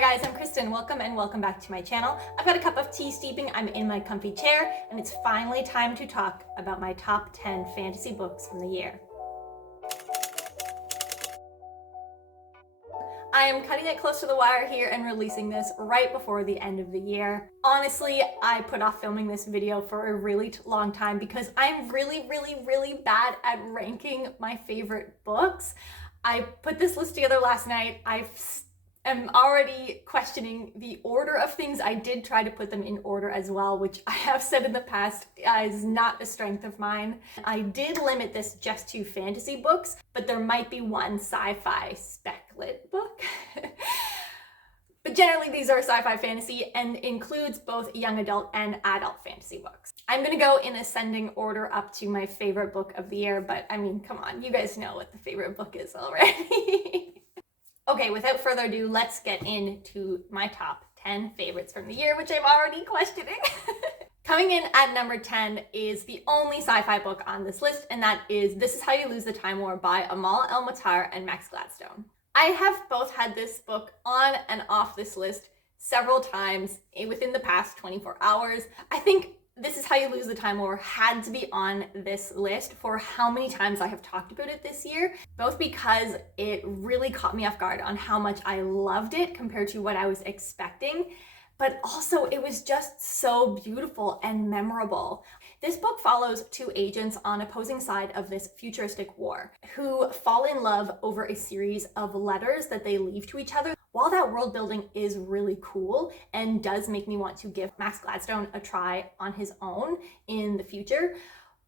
Hi guys, I'm Kristen. Welcome and welcome back to my channel. I've got a cup of tea steeping, I'm in my comfy chair, and it's finally time to talk about my top 10 fantasy books from the year. I am cutting it close to the wire here and releasing this right before the end of the year. Honestly, I put off filming this video for a really long time because I'm really bad at ranking my favorite books. I put this list together last night. I'm already questioning the order of things. I did try to put them in order as well, which I have said in the past is not a strength of mine. I did limit this just to fantasy books, but there might be one sci-fi spec-lit book. But generally these are sci-fi fantasy and includes both young adult and adult fantasy books. I'm gonna go in ascending order up to my favorite book of the year, but I mean, come on, you guys know what the favorite book is already. Okay, without further ado, let's get into my top 10 favorites from the year, which I'm already questioning. Coming in at number 10 is the only sci-fi book on this list, and that is This Is How You Lose the Time War by Amal El-Matar and Max Gladstone. I have both had this book on and off this list several times within the past 24 hours. I think This Is How You Lose the Time War had to be on this list for how many times I have talked about it this year, both because it really caught me off guard on how much I loved it compared to what I was expecting, but also it was just so beautiful and memorable. This book follows two agents on opposing sides of this futuristic war who fall in love over a series of letters that they leave to each other. While that world building is really cool and does make me want to give Max Gladstone a try on his own in the future,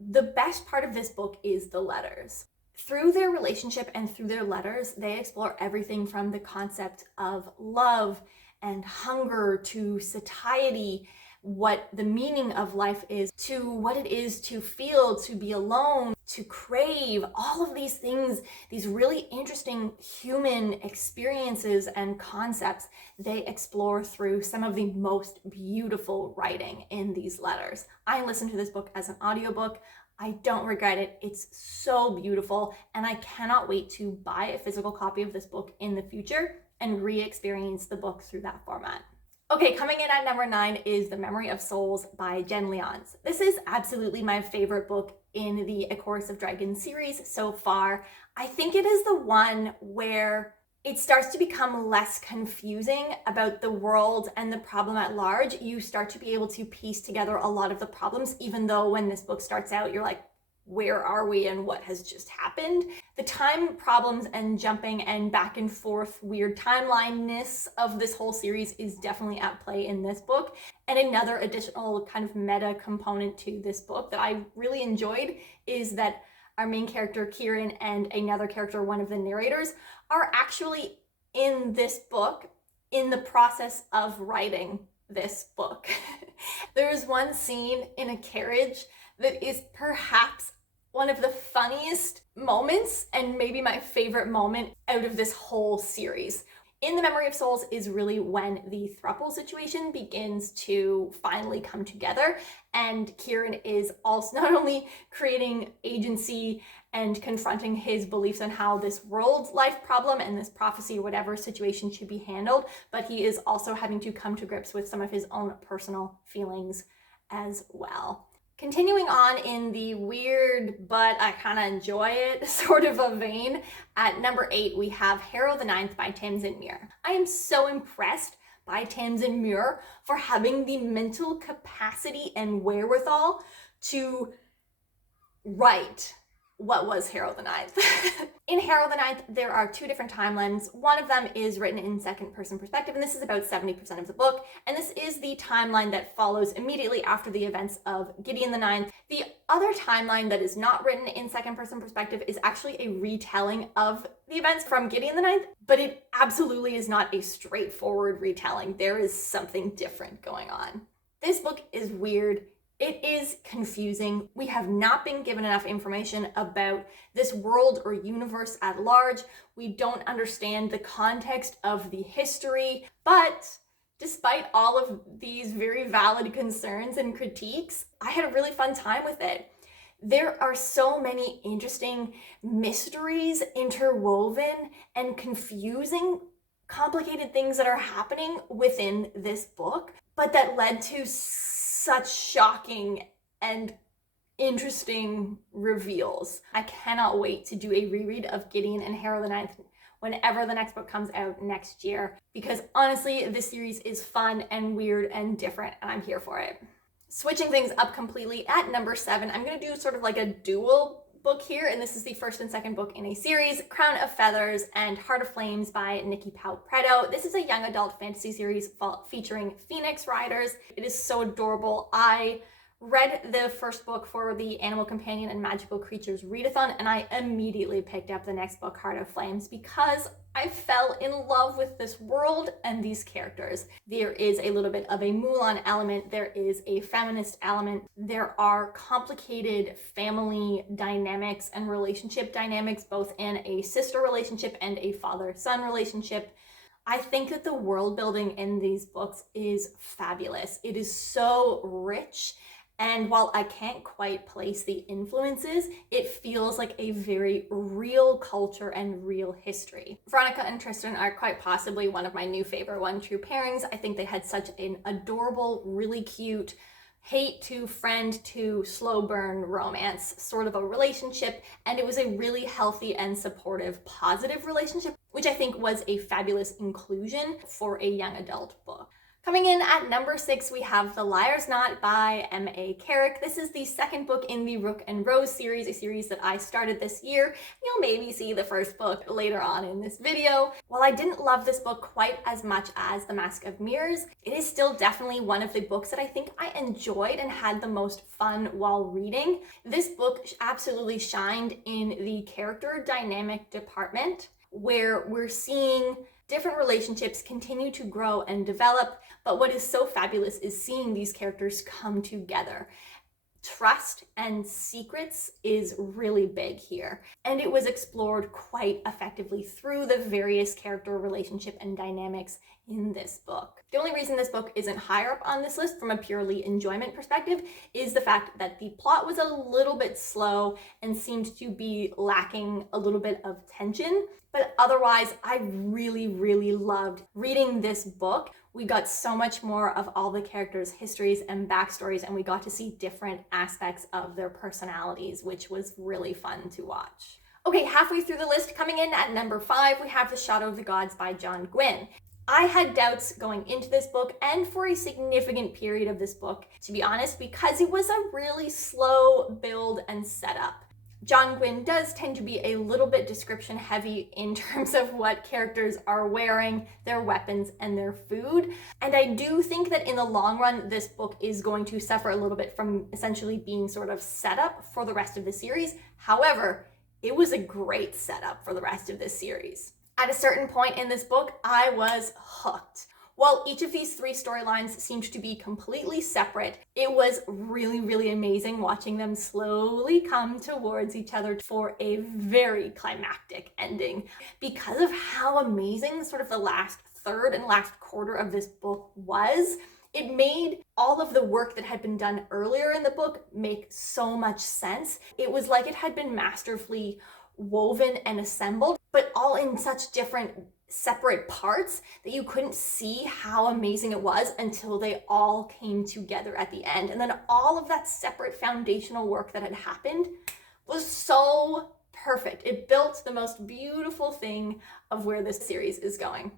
the best part of this book is the letters. Through their relationship and through their letters, they explore everything from the concept of love and hunger to satiety, what the meaning of life is, to what it is to feel, to be alone, to crave, all of these things, these really interesting human experiences and concepts they explore through some of the most beautiful writing in these letters. I listened to this book as an audiobook. I don't regret it. It's so beautiful, and I cannot wait to buy a physical copy of this book in the future and re-experience the book through that format. Okay, coming in at number 9 is The Memory of Souls by Jen Lyons. This is absolutely my favorite book in the A Chorus of Dragons series so far. I think it is the one where it starts to become less confusing about the world and the problem at large. You start to be able to piece together a lot of the problems, even though when this book starts out, you're like, where are we and what has just happened? The time problems and jumping and back and forth weird timeline-ness of this whole series is definitely at play in this book. And another additional kind of meta component to this book that I really enjoyed is that our main character, Kieran, and another character, one of the narrators, are actually in this book in the process of writing this book. There is one scene in a carriage that is perhaps one of the funniest moments and maybe my favorite moment out of this whole series. In The Memory of Souls is really when the throuple situation begins to finally come together, and Kieran is also not only creating agency and confronting his beliefs on how this world life problem and this prophecy or whatever situation should be handled, but he is also having to come to grips with some of his own personal feelings as well. Continuing on in the weird, but I kind of enjoy it sort of a vein, at number 8, we have Harrow the Ninth by Tamsin Muir. I am so impressed by Tamsin Muir for having the mental capacity and wherewithal to write what was Harrow the Ninth. In Harrow the Ninth, there are two different timelines. One of them is written in second-person perspective, and this is about 70% of the book. And this is the timeline that follows immediately after the events of Gideon the Ninth. The other timeline that is not written in second-person perspective is actually a retelling of the events from Gideon the Ninth, but it absolutely is not a straightforward retelling. There is something different going on. This book is weird. It is confusing. We have not been given enough information about this world or universe at large. We don't understand the context of the history, but despite all of these very valid concerns and critiques, I had a really fun time with it. There are so many interesting mysteries interwoven and confusing complicated things that are happening within this book, but that led to such shocking and interesting reveals. I cannot wait to do a reread of Gideon and Harrow the Ninth whenever the next book comes out next year, because honestly, this series is fun and weird and different, and I'm here for it. Switching things up completely, at number 7, I'm going to do sort of like a dual book here, and this is the first and second book in a series, Crown of Feathers and Heart of Flames by Nikki Pau-Preto. This is a young adult fantasy series featuring Phoenix Riders. It is so adorable. I read the first book for the Animal Companion and Magical Creatures readathon, and I immediately picked up the next book, Heart of Flames, because I fell in love with this world and these characters. There is a little bit of a Mulan element, there is a feminist element, there are complicated family dynamics and relationship dynamics, both in a sister relationship and a father-son relationship. I think that the world building in these books is fabulous. It is so rich. And while I can't quite place the influences, it feels like a very real culture and real history. Veronica and Tristan are quite possibly one of my new favorite One True pairings. I think they had such an adorable, really cute, hate to friend to slow burn romance sort of a relationship, and it was a really healthy and supportive, positive relationship, which I think was a fabulous inclusion for a young adult book. Coming in at number 6, we have The Liar's Knot by M.A. Carrick. This is the second book in the Rook and Rose series, a series that I started this year. You'll maybe see the first book later on in this video. While I didn't love this book quite as much as The Mask of Mirrors, it is still definitely one of the books that I think I enjoyed and had the most fun while reading. This book absolutely shined in the character dynamic department, where we're seeing different relationships continue to grow and develop, but what is so fabulous is seeing these characters come together. Trust and secrets is really big here, and it was explored quite effectively through the various character relationship and dynamics in this book. The only reason this book isn't higher up on this list from a purely enjoyment perspective is the fact that the plot was a little bit slow and seemed to be lacking a little bit of tension. But otherwise, I really, really loved reading this book. We got so much more of all the characters' histories and backstories, and we got to see different aspects of their personalities, which was really fun to watch. Okay, halfway through the list, coming in at number 5, we have The Shadow of the Gods by John Gwynne. I had doubts going into this book and for a significant period of this book, to be honest, because it was a really slow build and setup. John Gwynne does tend to be a little bit description heavy in terms of what characters are wearing, their weapons, and their food. And I do think that in the long run, this book is going to suffer a little bit from essentially being sort of set up for the rest of the series. However, it was a great setup for the rest of this series. At a certain point in this book, I was hooked. While each of these 3 storylines seemed to be completely separate, it was really, really amazing watching them slowly come towards each other for a very climactic ending. Because of how amazing sort of the last third and last quarter of this book was, it made all of the work that had been done earlier in the book make so much sense. It was like it had been masterfully woven and assembled, but all in such different separate parts that you couldn't see how amazing it was until they all came together at the end. And then all of that separate foundational work that had happened was so perfect. It built the most beautiful thing of where this series is going.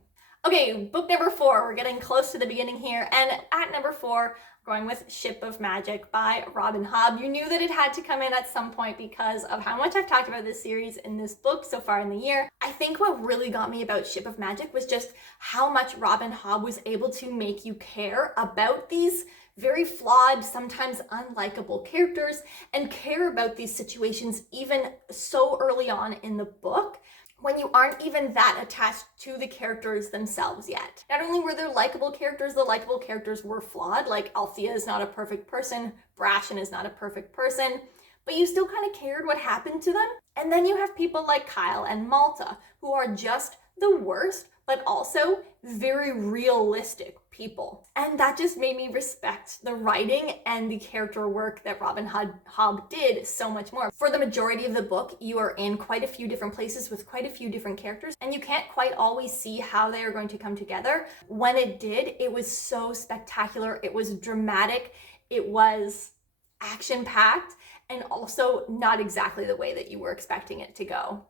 Okay, book number 4, we're getting close to the beginning here, and at number 4, going with Ship of Magic by Robin Hobb. You knew that it had to come in at some point because of how much I've talked about this series in this book so far in the year. I think what really got me about Ship of Magic was just how much Robin Hobb was able to make you care about these very flawed, sometimes unlikable characters, and care about these situations even so early on in the book, when you aren't even that attached to the characters themselves yet. Not only were there likable characters, the likable characters were flawed, like Althea is not a perfect person, Brashen is not a perfect person, but you still kind of cared what happened to them. And then you have people like Kyle and Malta, who are just the worst, but also very realistic people. And that just made me respect the writing and the character work that Robin Hobb did so much more. For the majority of the book, you are in quite a few different places with quite a few different characters, and you can't quite always see how they are going to come together. When it did, it was so spectacular. It was dramatic. It was action-packed, and also not exactly the way that you were expecting it to go.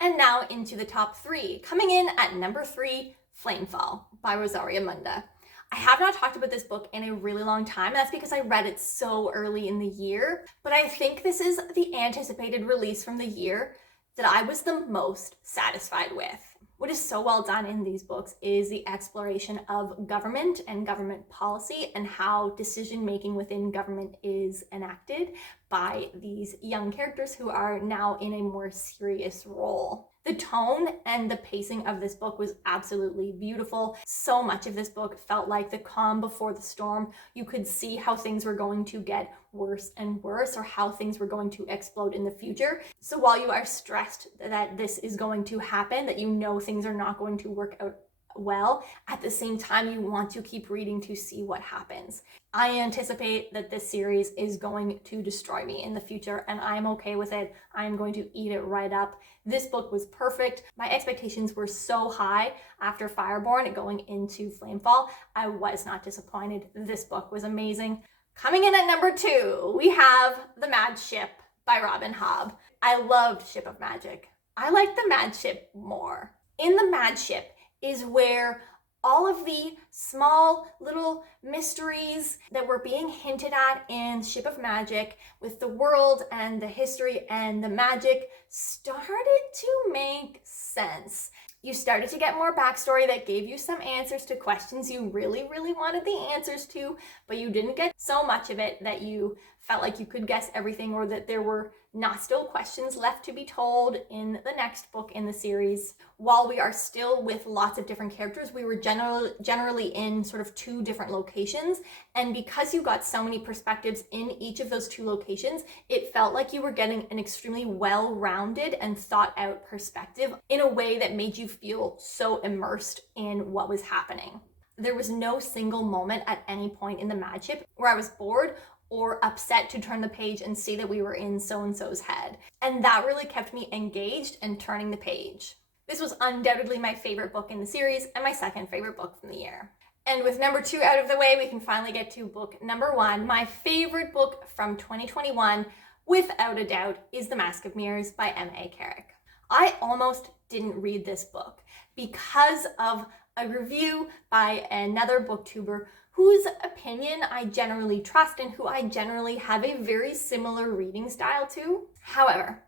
And now into the top 3. Coming in at number 3, Flamefall by Rosaria Munda. I have not talked about this book in a really long time, and that's because I read it so early in the year, but I think this is the anticipated release from the year that I was the most satisfied with. What is so well done in these books is the exploration of government and government policy and how decision-making within government is enacted by these young characters who are now in a more serious role. The tone and the pacing of this book was absolutely beautiful. So much of this book felt like the calm before the storm. You could see how things were going to get worse and worse, or how things were going to explode in the future. So while you are stressed that this is going to happen, that you know things are not going to work out well, at the same time you want to keep reading to see what happens. I anticipate that this series is going to destroy me in the future, and I'm okay with it. I'm going to eat it right up. This book was perfect. My expectations were so high after Fireborn going into Flamefall. I was not disappointed. This book was amazing. Coming in at number 2, we have The Mad Ship by Robin Hobb. I loved Ship of Magic. I liked The Mad Ship more. In The Mad Ship is where all of the small little mysteries that were being hinted at in Ship of Magic with the world and the history and the magic started to make sense. You started to get more backstory that gave you some answers to questions you really, really wanted the answers to, but you didn't get so much of it that you felt like you could guess everything, or that there were not still questions left to be told in the next book in the series. While we are still with lots of different characters, we were generally in sort of 2 different locations, and because you got so many perspectives in each of those 2 locations, it felt like you were getting an extremely well-rounded and thought-out perspective in a way that made you feel so immersed in what was happening. There was no single moment at any point in The Mad Ship where I was bored or upset to turn the page and see that we were in so-and-so's head. And that really kept me engaged and turning the page. This was undoubtedly my favorite book in the series and my second favorite book from the year. And with number 2 out of the way, we can finally get to book number 1. My favorite book from 2021, without a doubt, is The Mask of Mirrors by M.A. Carrick. I almost didn't read this book because of a review by another booktuber whose opinion I generally trust and who I generally have a very similar reading style to. However,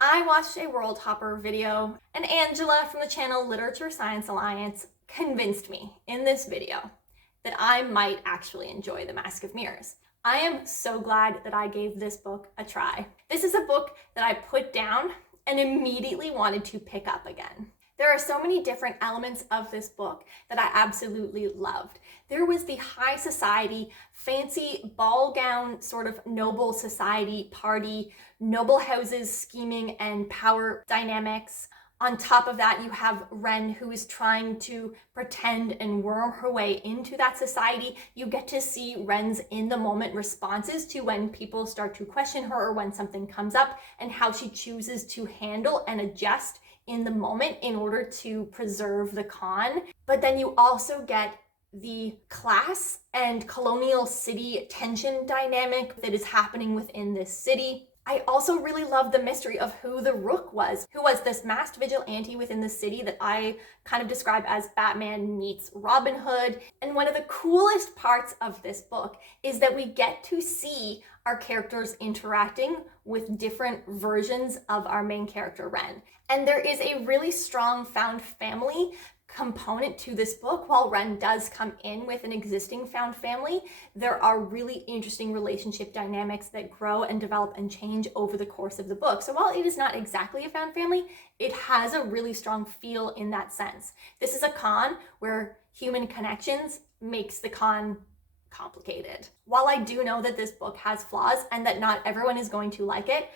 I watched a World Hopper video, and Angela from the channel Literature Science Alliance convinced me in this video that I might actually enjoy The Mask of Mirrors. I am so glad that I gave this book a try. This is a book that I put down and immediately wanted to pick up again. There are so many different elements of this book that I absolutely loved. There was the high society, fancy ball gown, sort of noble society party, noble houses, scheming and power dynamics. On top of that, you have Ren, who is trying to pretend and worm her way into that society. You get to see Ren's in-the-moment responses to when people start to question her or when something comes up, and how she chooses to handle and adjust in the moment in order to preserve the con. But then you also get the class and colonial city tension dynamic that is happening within this city. I also really love the mystery of who the Rook was, who was this masked vigilante within the city that I kind of describe as Batman meets Robin Hood. And one of the coolest parts of this book is that we get to see our characters interacting with different versions of our main character, Ren. And there is a really strong found family component to this book. While Ren does come in with an existing found family, there are really interesting relationship dynamics that grow and develop and change over the course of the book. So while it is not exactly a found family, it has a really strong feel in that sense. This is a con where human connections makes the con complicated. While I do know that this book has flaws and that not everyone is going to like it,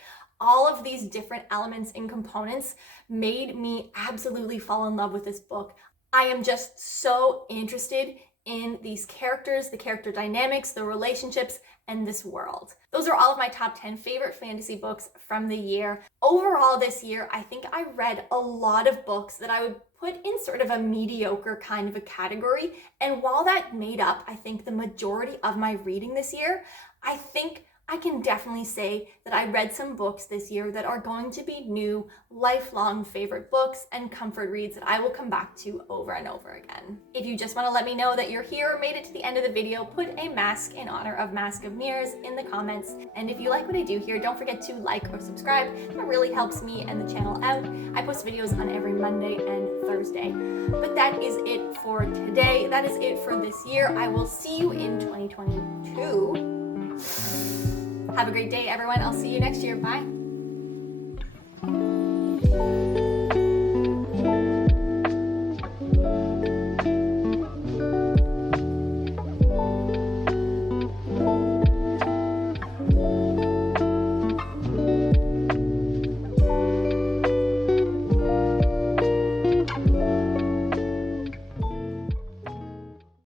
all of these different elements and components made me absolutely fall in love with this book. I am just so interested in these characters, the character dynamics, the relationships, and this world. Those are all of my top 10 favorite fantasy books from the year. Overall this year, I think I read a lot of books that I would put in sort of a mediocre kind of a category. And while that made up, I think, the majority of my reading this year, I think I can definitely say that I read some books this year that are going to be new, lifelong favorite books and comfort reads that I will come back to over and over again. If you just want to let me know that you're here or made it to the end of the video, put a mask in honor of Mask of Mirrors in the comments. And if you like what I do here, don't forget to like or subscribe. That really helps me and the channel out. I post videos on every Monday and Thursday. But that is it for today. That is it for this year. I will see you in 2022. Have a great day, everyone. I'll see you next year. Bye.